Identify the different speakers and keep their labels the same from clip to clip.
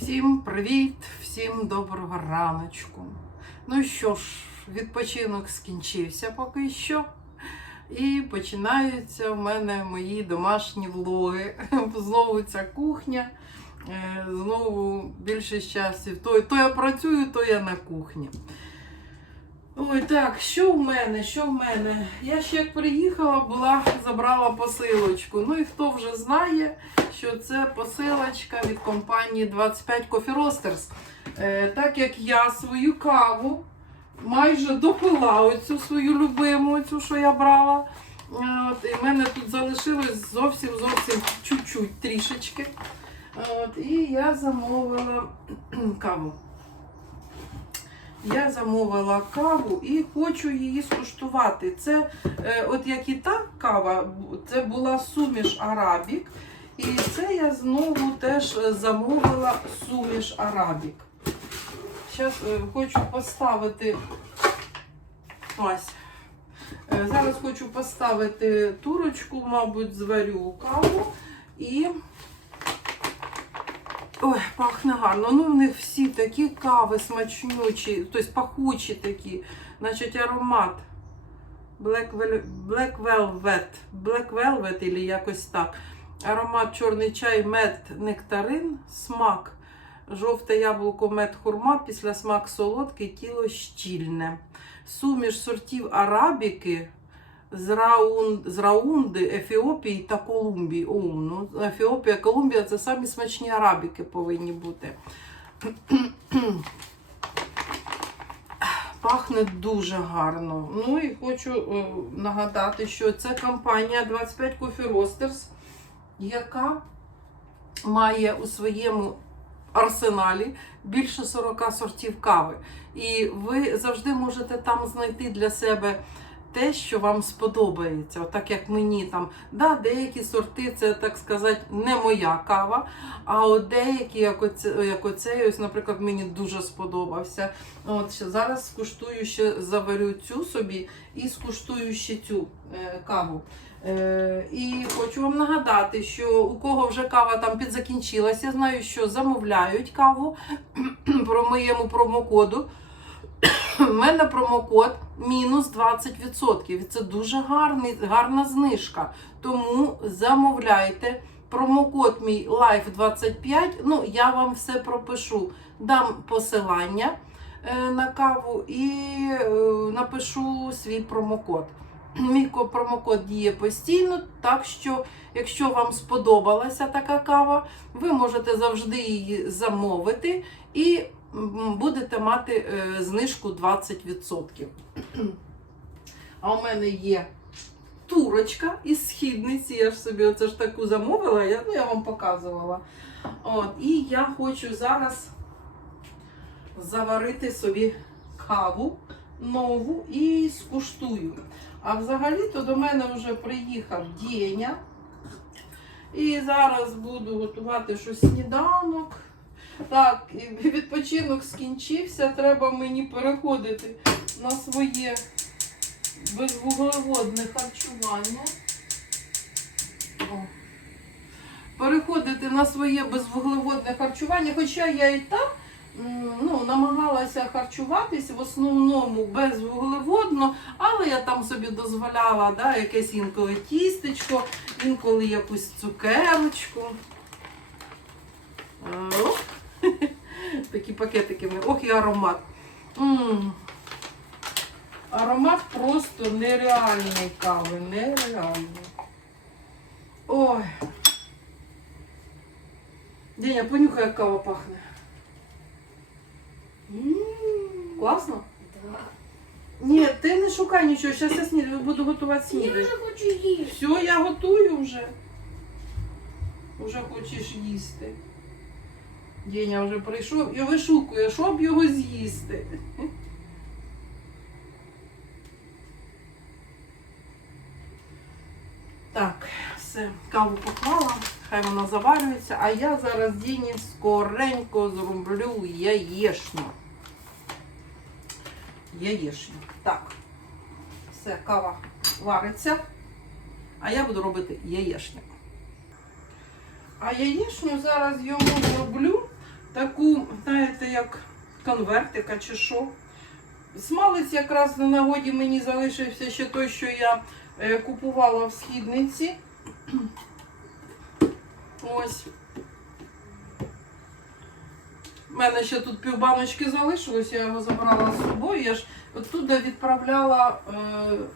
Speaker 1: Всім привіт, всім доброго раночку. Ну що ж, відпочинок скінчився поки що. І починаються в мене мої домашні влоги. Знову ця кухня. Е, Знову більше часів. То, то я працюю, то я на кухні. Ой, так, що в мене? Що в мене? Я ще як приїхала, була, забрала посилочку. Ну і хто вже знає, що це посилочка від компанії 25 Coffee Roasters. Е, так як я свою каву майже допила оцю свою любиму, цю, що я брала. Е, От, і в мене тут залишилось зовсім зовсім чуть-чуть трішечки. От, і я замовила каву. Я замовила каву і хочу її скуштувати. Це, е, от як і та кава, це була суміш арабік. І це я знову теж е, замовила суміш арабік. Зараз хочу поставити ось. Е, Зараз хочу поставити турочку, мабуть, зварю каву і. Ой, пахне гарно. Ну, в них всі такі кави смачнючі, тобто пахучі такі, значить аромат. Black, Black Velvet, Black Velvet, або якось так. Аромат чорний чай, мед, нектарин, смак. Жовте яблуко, мед, хурма, після смак солодкий, тіло щільне. Суміш сортів арабіки з, раун, з раунди Ефіопії та Колумбії. О, ну, Ефіопія, Колумбія це самі смачні арабіки повинні бути. Пахне дуже гарно. Ну і хочу е, нагадати, що це компанія 25 Coffee Roasters, яка має у своєму арсеналі більше 40 сортів кави. І ви завжди можете там знайти для себе те, що вам сподобається. Отак як мені там, да, деякі сорти, це так сказати, не моя кава. А от деякі, як, оце, як оцей, ось, наприклад, мені дуже сподобався. От зараз скуштую ще заварю цю собі і скуштую ще цю е, каву. Е, і хочу вам нагадати, що у кого вже кава там підзакінчилася, я знаю, що замовляють каву про моєму промокоду. У мене промокод мінус 20%. І Це дуже гарний, гарна знижка. Тому замовляйте. Промокод мій LIFE25. Ну, я вам все пропишу. Дам посилання е, на каву і е, напишу свій промокод. Мій промокод діє постійно, так що, якщо вам сподобалася така кава, ви можете завжди її замовити і будете мати е, знижку 20%. А у мене є турочка із східниці. Я ж собі оце ж таку замовила, я, ну, я вам показувала. От, і я хочу зараз заварити собі каву нову і скуштую. А взагалі-то до мене вже приїхав Дєня. І зараз буду готувати щось сніданок. Так, відпочинок скінчився. Треба мені переходити на своє безвуглеводне харчування. О. Переходити на своє безвуглеводне харчування, хоча я і так ну, намагалася харчуватись в основному безвуглеводно, але я там собі дозволяла да, якесь інколи тістечко, інколи якусь цукерочку. О, Такі пакетики. Ох, і аромат. М. Аромат просто нереальний кави, нереальний. Ой. Деня, понюхай, як кава пахне. М, Класно?
Speaker 2: Да.
Speaker 1: Ні, ти не шукай нічого, зараз я сні... буду готувати
Speaker 2: Я вже хочу їсти.
Speaker 1: Все, я готую вже. Уже хочеш їсти. Деня вже прийшов і вишукує, щоб його з'їсти. Так, все, каву поклала, хай вона заварюється, а я зараз Діні скоренько зроблю яєшню. Яєшню. Так, все, кава вариться. А я буду робити яєшню. А яєшню зараз йому зроблю таку знаєте, як конвертика чи що. Смалець якраз на нагоді мені залишився ще той, що я е, купувала в східниці. Ось. У мене ще тут півбаночки залишилось, я його забрала з собою. Я ж оттуда відправляла е,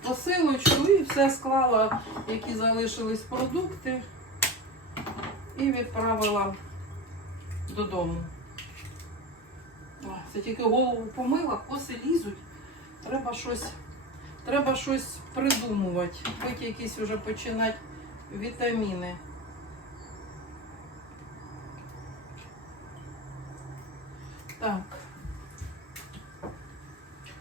Speaker 1: посилочку і все склала, які залишились продукти, і відправила додому. Це тільки голову помила, коси лізуть. Треба щось, треба щось придумувати. Хоч якісь вже починати вітаміни. Так.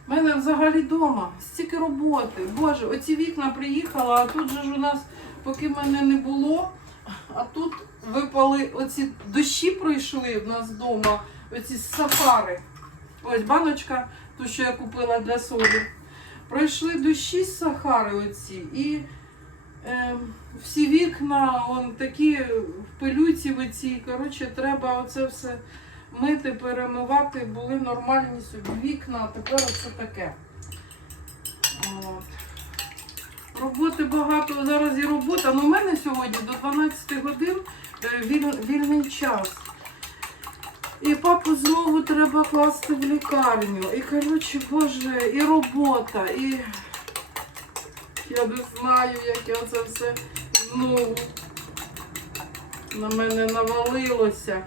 Speaker 1: У мене взагалі вдома стільки роботи. Боже, оці вікна приїхала, а тут же ж у нас, поки мене не було, а тут випали оці дощі пройшли в нас вдома, оці сафари. Ось баночка, ту, що я купила для соди. Пройшли дощі з сахари оці і е, всі вікна он такі в пилюці в оцій. Коротше, треба оце все мити, перемивати, були нормальні собі вікна, а тепер оце таке. От. Роботи багато, зараз і робота. Ну, у мене сьогодні до 12 годин віль- вільний час. І папу знову треба класти в лікарню. І, коротше, боже, і робота, і я не знаю, як я це все знову на мене навалилося.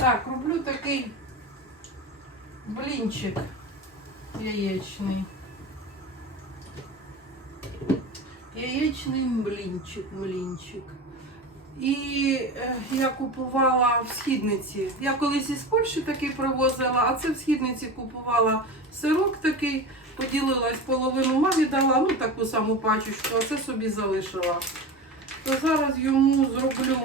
Speaker 1: Так, роблю такий блінчик яєчний. Яєчний блінчик, млінчик. І е, я купувала в східниці. Я колись із Польщі такий привозила, а це в східниці купувала сирок такий, поділилась половину мамі дала, ну таку саму пачечку, а це собі залишила. То зараз йому зроблю.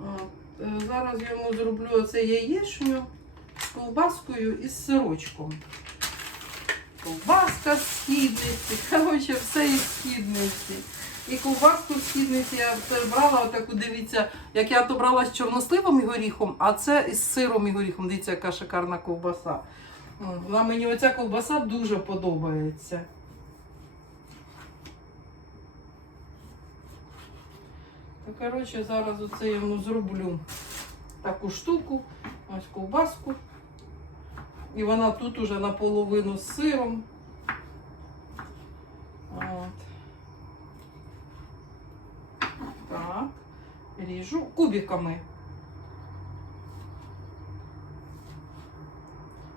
Speaker 1: От, е, Зараз йому зроблю оце яєчню з ковбаскою і з сирочком. Ковбаска з східниці, коротше, все із східниці. І ковбаску з східниці я брала, отаку, дивіться, як я то брала з чорносливом і горіхом, а це із сиром і горіхом. Дивіться, яка шикарна ковбаса. Вона мені оця ковбаса дуже подобається. Коротше, зараз оце йому зроблю таку штуку, ось ковбаску. І вона тут уже наполовину з сиром. От. Так, ріжу кубиками.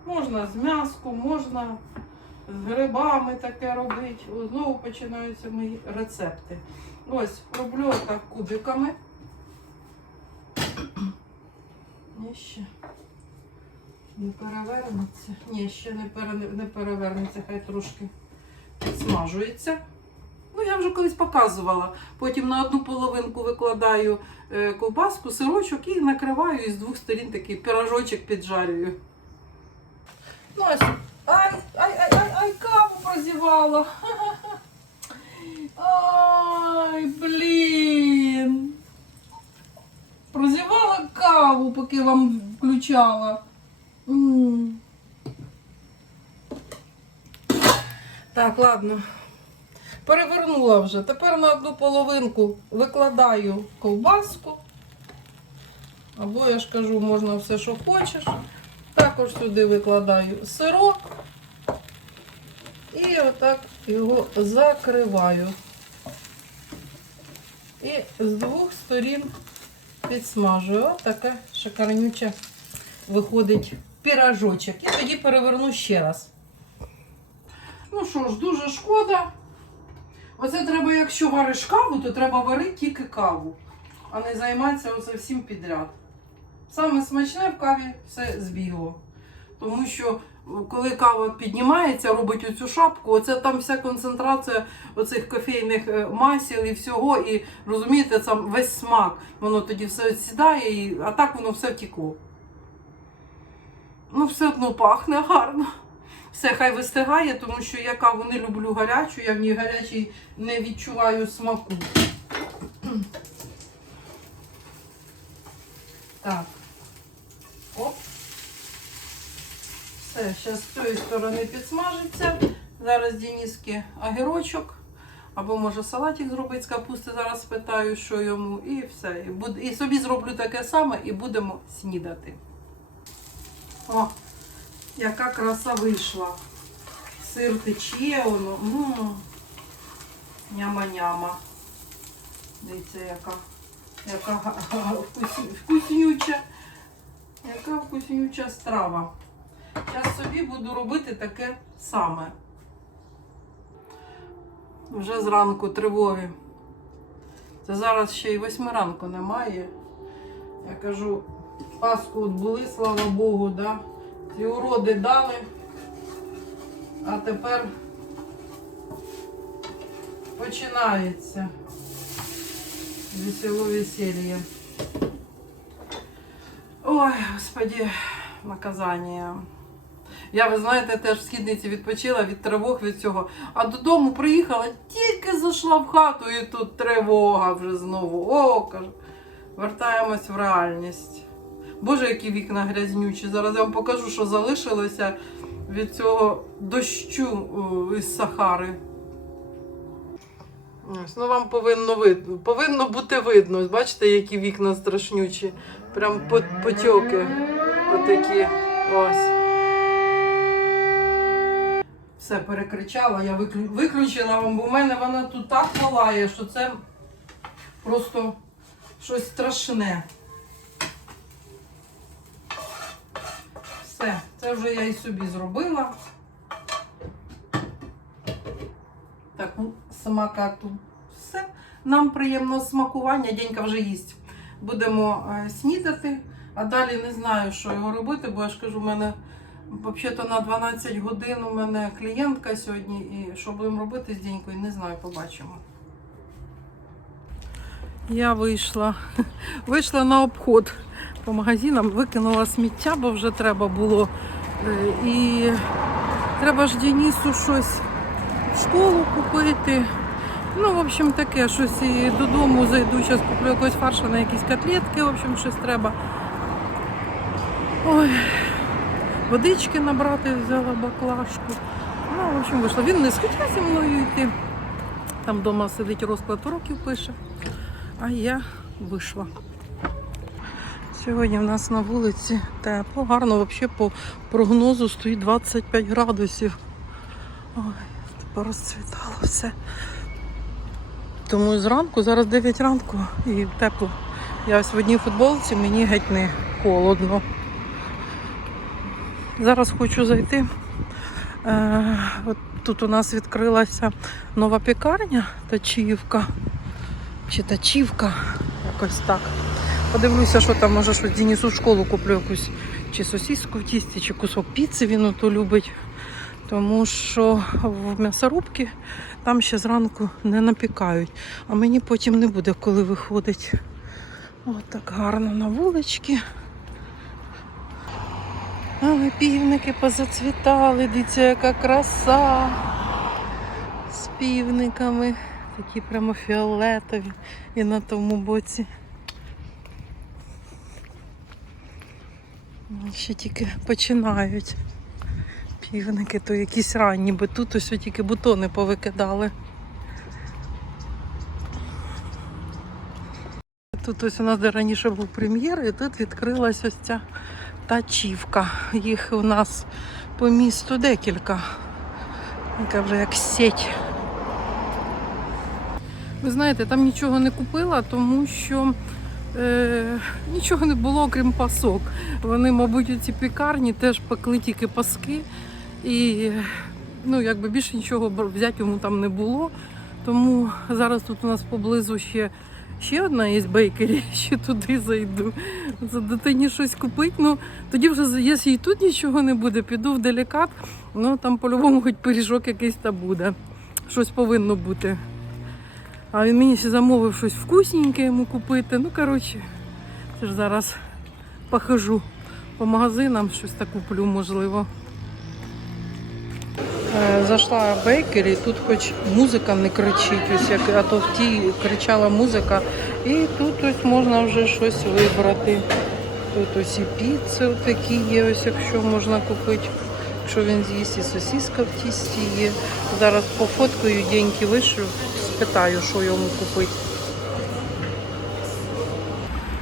Speaker 1: Можна з м'яском, можна з грибами таке робити. Знову починаються мої рецепти. Ось, роблю так кубиками. Ні, ще. Не перевернеться. Ні, ще не, пере, не перевернеться, хай трошки підсмажується. Ну, я вже колись показувала. Потім на одну половинку викладаю е, ковбаску, сирочок і накриваю і з двох сторін такий пірожочок піджарюю. Ну. Ай, ай, ай, ай, ай, каву прозівала. Ай, блін. Прозівала каву, поки вам включала. М. Так, ладно. Перевернула вже. Тепер на одну половинку викладаю ковбаску. Або я ж кажу, можна все, що хочеш. Також сюди викладаю сирок. І отак його закриваю. І з двох сторін підсмажую. Ось таке шикарнюче виходить пірожочок. І тоді переверну ще раз. Ну що ж, дуже шкода. Оце треба, якщо вариш каву, то треба варити тільки каву, а не займатися оце всім підряд. Саме смачне в каві все збігло. Тому що коли кава піднімається, робить оцю шапку, оце там вся концентрація оцих кофейних е, масел і всього, і розумієте, там весь смак, воно тоді все сідає, і, а так воно все втекло. Ну, все одно пахне гарно. Все, хай вистигає, тому що я каву не люблю гарячу, я в ній гарячій не відчуваю смаку. Так. Все, зараз з цієї сторони підсмажиться. Зараз Дініски огірочок. Або може салатик зробити з капусти, зараз спитаю, що йому, і все. І, буд- і собі зроблю таке саме і будемо снідати. О, яка краса вийшла. Сир тече, воно. Няма-няма. Дивіться, яка, яка вкуснюча. Яка вкуснюча страва. Зараз собі буду робити таке саме. Вже зранку тривоги. Це зараз ще й восьми ранку немає. Я кажу, Пасху от були, слава Богу, да? ці уроди дали. А тепер починається весело веселье. Ой, господі, наказання. Я, ви знаєте, теж в східниці відпочила від тривог від цього. А додому приїхала, тільки зайшла в хату і тут тривога вже знову. О, кажу. Вертаємось в реальність. Боже, які вікна грязнючі. Зараз я вам покажу, що залишилося від цього дощу із Сахари. Ось, ну вам повинно видно. Повинно бути видно. Бачите, які вікна страшнючі. Прям по- потьоки. Отакі. Ось. Все перекричала, я виклю- виключила вам, бо в мене вона тут так палає, що це просто щось страшне. Все, це вже я і собі зробила. Так, ну, самокату. Все. Нам приємного смакування, Дінька вже їсть. Будемо е, снідати, а далі не знаю, що його робити, бо я ж кажу, в мене взагалі на 12 годин у мене клієнтка сьогодні, і що будемо робити з Дінькою, не знаю, побачимо. Я вийшла, вийшла на обход по магазинам, викинула сміття, бо вже треба було. Е, І треба ж Денису щось в школу купити. Ну, в общем, таке, щось і додому зайду, зараз куплю якогось фаршу на якісь котлетки, в общем, щось треба. Ой, водички набрати, взяла баклажку. Ну, в общем, вийшла. Він не схотів зі мною йти. Там вдома сидить розклад уроків пише. А я вийшла. Сьогодні в нас на вулиці тепло, гарно взагалі по прогнозу стоїть 25 градусів. Ой, тепер розцвітало все. Тому зранку, зараз 9 ранку і тепло. Я ось в одній футболці, мені геть не холодно. Зараз хочу зайти. Е, от тут у нас відкрилася нова пікарня Тачівка. Чи Тачівка, якось так. Подивлюся, що там, може, щось Денису в школу куплю якусь чи сосиску в тісті, чи кусок піци він ото любить. Тому що в м'ясорубці там ще зранку не напікають. А мені потім не буде коли виходить. От так гарно на вуличці. Але півники позацвітали, дивіться, яка краса з півниками. Такі прямо фіолетові і на тому боці. Ще тільки починають. Півники то якісь ранні, бо тут ось тільки бутони повикидали. Тут ось у нас де раніше був прем'єр, і тут відкрилась ось ця тачівка. Їх у нас по місту декілька. Яка вже як сеть. Ви знаєте, там нічого не купила, тому що е, нічого не було, окрім пасок. Вони, мабуть, у ці пікарні теж пекли тільки паски. І ну, якби більше нічого взяти йому там не було. Тому зараз тут у нас поблизу ще, ще одна є бейкері, ще туди зайду. За дитині щось купити. Ну, тоді вже, якщо і тут нічого не буде, піду в делікат, ну там по-любому хоч пиріжок якийсь та буде. Щось повинно бути. А він мені ще замовив щось вкусненьке йому купити. Ну, коротше, це ж зараз похожу По магазинам щось так куплю, можливо. Е, Зайшла в бейкері, тут хоч музика не кричить, ось як, а то в тій кричала музика. І тут ось можна вже щось вибрати. Тут ось і піци такі є, ось якщо можна купити. Якщо він з'їсть, і сосиска в тісті є. Зараз пофоткаю, деньки вишлю, спитаю, що йому купити.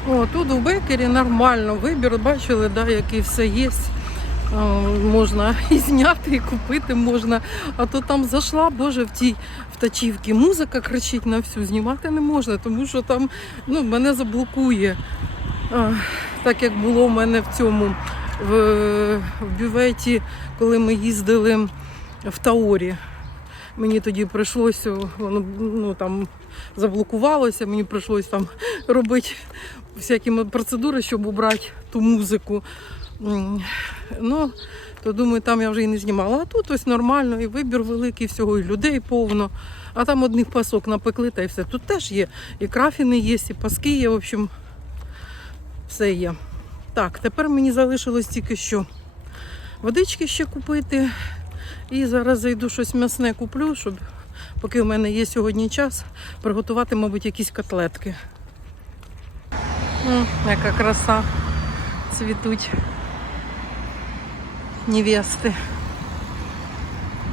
Speaker 1: О, тут у бекері нормально вибір, бачили, да, який все є. Можна і зняти, і купити можна. А то там зайшла, боже, в тій в тачівці музика кричить на всю, знімати не можна, тому що там ну, мене заблокує. Так як було в мене в цьому в, в бюветі, коли ми їздили в Таорі. Мені тоді прийшлося, воно ну, там заблокувалося, мені прийшлося там робити всякі процедури, щоб убрати ту музику. Ну, то думаю, там я вже і не знімала. А тут ось нормально, і вибір великий, всього, і людей повно. А там одних пасок напекли та і все. Тут теж є. І крафіни є, і паски є, в общем, все є. Так, тепер мені залишилось тільки що водички ще купити. І зараз зайду щось м'ясне куплю, щоб поки в мене є сьогодні час, приготувати, мабуть, якісь котлетки. М, яка краса. Цвітуть невести.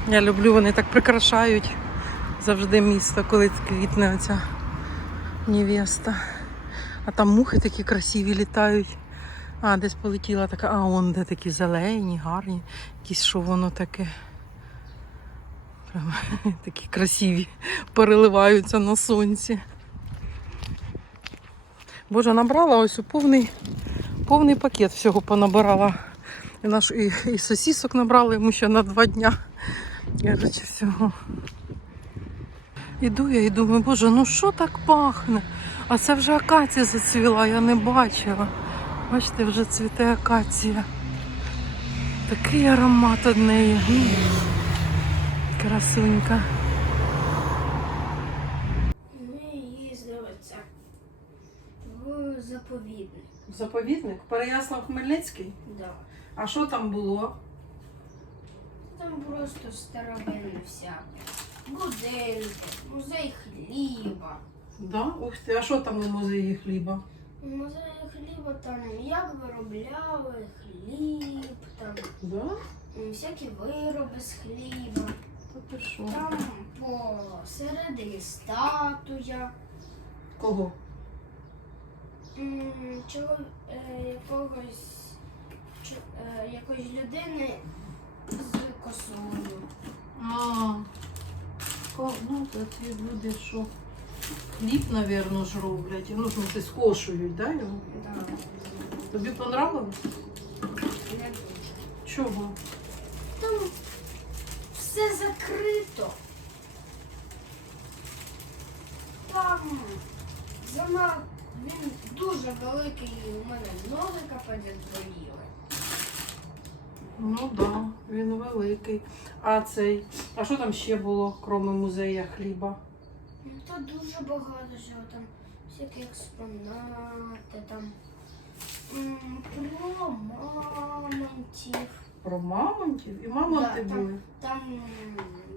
Speaker 1: Я люблю, вони так прикрашають завжди місто, коли квітне оця невеста. А там мухи такі красиві літають. А, десь полетіла така, а он де такі зелені, гарні. Якісь що воно таке. Прям такі красиві, переливаються на сонці. Боже, набрала ось у повний, повний пакет всього понабирала. І, наш, і, і сосісок набрала йому ще на два дня. Короче, всього. Іду я і думаю, боже, ну що так пахне? А це вже акація зацвіла, я не бачила. Бачите, вже цвіте акація. Такий аромат від неї. Красунька.
Speaker 2: Ми їздили це в заповідник.
Speaker 1: Заповідник? Переяслав Хмельницький?
Speaker 2: Да.
Speaker 1: А що там було?
Speaker 2: Там просто старовинне всяке. Будинки, музей хліба.
Speaker 1: Да? Ух ти, а що там у музеї хліба?
Speaker 2: У музеї хліба там як виробляли хліб, там
Speaker 1: Да?
Speaker 2: всякі вироби з хліба.
Speaker 1: Та ти що?
Speaker 2: Там посередині статуя.
Speaker 1: Кого?
Speaker 2: Чого, е, якогось, е, якоїсь людини з косою.
Speaker 1: А, ну, це ці люди, що хліб, мабуть, ж роблять. Ну, смысле, скошують, да, його?
Speaker 2: Да.
Speaker 1: Тобі понравилось?
Speaker 2: Не дуже.
Speaker 1: Чого?
Speaker 2: Там все закрито. Там зама він дуже великий, і у мене ноги капець боліли.
Speaker 1: Ну да, він великий. А цей. А що там ще було, крім музея хліба?
Speaker 2: Ну, Та дуже багато чого там, всякі експонати, там м, про мамонтів.
Speaker 1: Про мамонтів? І мамонти
Speaker 2: Да,
Speaker 1: були.
Speaker 2: Там м,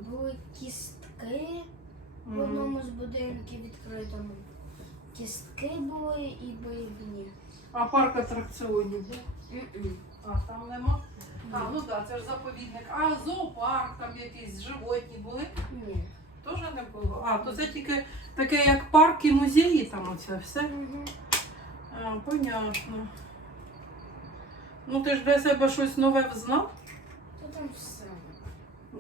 Speaker 2: були кістки в
Speaker 1: Мгм.
Speaker 2: одному з будинків відкритому. Кістки були і бойовні.
Speaker 1: А парк атракціонів був?
Speaker 2: М-м.
Speaker 1: А, там нема? А, ну так, да, це ж заповідник. А зоопарк там якісь животні були?
Speaker 2: Ні.
Speaker 1: Теж не було. А, то це тільки таке, як парк і музеї там оце все. А, понятно. Ну ти ж для себе щось нове взнав?
Speaker 2: То там все.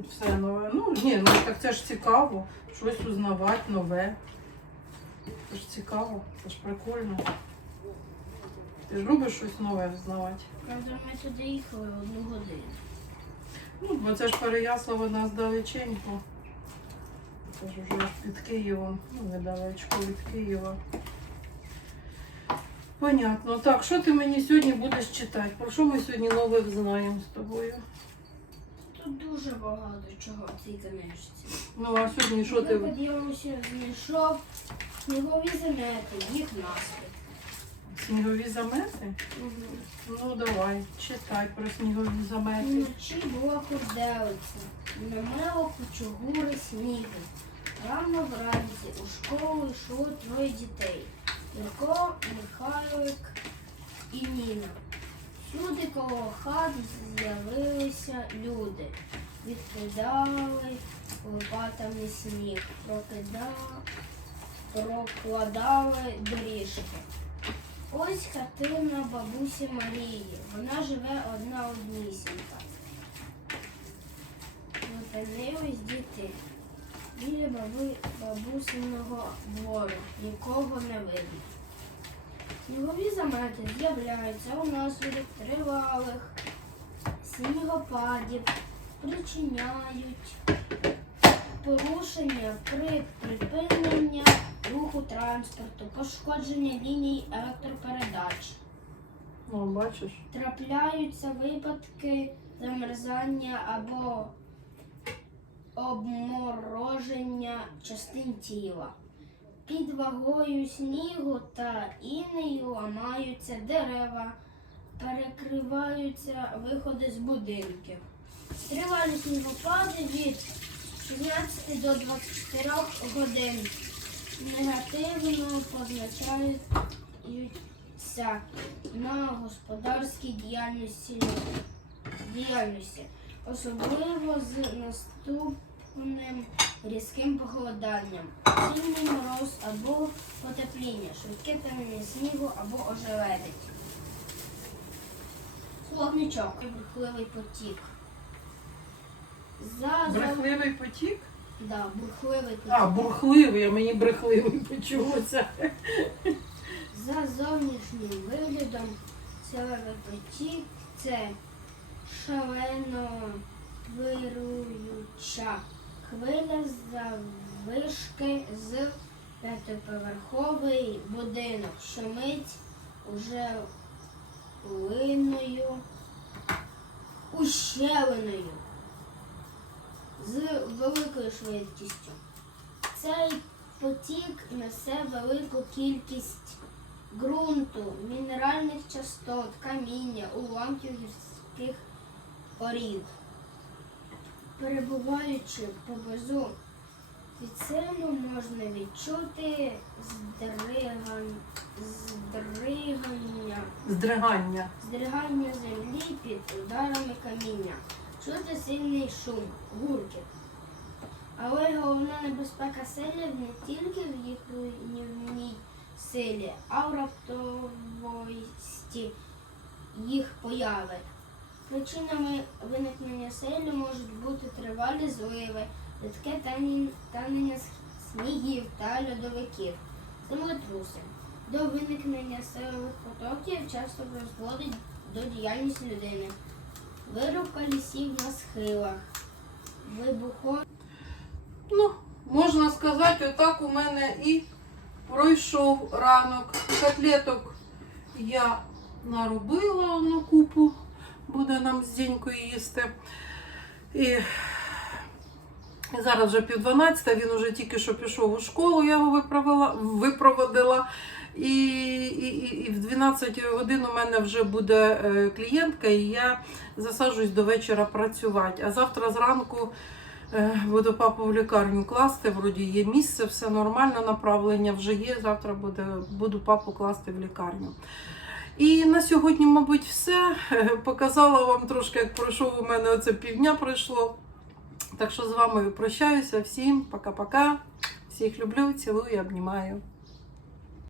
Speaker 1: Все нове. Ну ні, ну так це ж цікаво. Щось узнавати нове. Це ж цікаво, це ж прикольно. Ти ж любиш щось нове взнавати.
Speaker 2: Правда, ми туди їхали одну годину.
Speaker 1: Ну, бо це ж Переяслав нас далеченько. Це ж вже під Києвом, ну недалечко від Києва. Понятно. Так, що ти мені сьогодні будеш читати? Про що ми сьогодні нове знаємо з тобою?
Speaker 2: Тут дуже багато чого в цій книжці.
Speaker 1: Ну, а сьогодні що ти?
Speaker 2: Наприклад, я знайшов снігові замети, їх наслідки.
Speaker 1: Снігові замети?
Speaker 2: Угу.
Speaker 1: Ну давай, читай про снігові замети.
Speaker 2: Вночі була хурделиця, намело кучугури снігу. Рано вранці у школу йшло троє дітей. Юрко, Михайлик і Ніна. Всюди коло хат з'явилися люди. Відкидали лопатами сніг, прокидали, прокладали доріжки. Ось хатина бабусі Марії. Вона живе одна однісінька. Зупинились діти. Біля бабусиного двору нікого не видно. Снігові замети з'являються унаслідок тривалих снігопадів, причиняють порушення при припинення руху транспорту, пошкодження ліній електропередач.
Speaker 1: Ну, бачиш.
Speaker 2: Трапляються випадки замерзання або обмороження частин тіла. Під вагою снігу та інею ламаються дерева, перекриваються виходи з будинків. Тривалі снігопади від 16 до 24 годин негативно позначаються на господарській діяльності діяльності, особливо з наступним різким похолоданням, сильний мороз або потепління, швидке танення снігу або ожеледить. Словничок, бурхливий потік. За
Speaker 1: Брехливий потік?
Speaker 2: да, бурхливий потік.
Speaker 1: А, бурхливий, а мені брехливий почулося.
Speaker 2: За зовнішнім виглядом силовий потік це шалено вируюча хвиля завишки з п'ятиповерховий будинок, що мить уже линою ущелиною з великою швидкістю. Цей потік несе велику кількість ґрунту, мінеральних частот, каміння, уламків гірських порід. Перебуваючи поблизу фіцину, можна відчути здриган... здригання,
Speaker 1: Здригання.
Speaker 2: здригання землі під ударами каміння, чути сильний шум, гуркіт. Але головна небезпека селів не тільки в їхній силі, а в раптовості їх появи. Причинами виникнення селі можуть бути тривалі зливи, рідке танення снігів та льодовиків, землетруси. До виникнення селових потоків часто призводить до діяльності людини. Вирубка лісів на схилах, вибухові
Speaker 1: Ну, можна сказати, отак у мене і пройшов ранок. Котлеток я наробила на купу, буде нам з Дінькою їсти. І зараз вже пів дванадцята, він уже тільки що пішов у школу, я його виправила, випроводила. І, і, і, і в 12 годин у мене вже буде е, клієнтка, і я засаджусь до вечора працювати. А завтра зранку Е, Буду папу в лікарню класти, вроді є місце, все нормально, направлення вже є. Завтра буде, буду папу класти в лікарню. І на сьогодні, мабуть, все. Показала вам трошки, як пройшов у мене оце півдня пройшло. Так що з вами прощаюся. Всім пока-пока. Всіх люблю, цілую, обнімаю.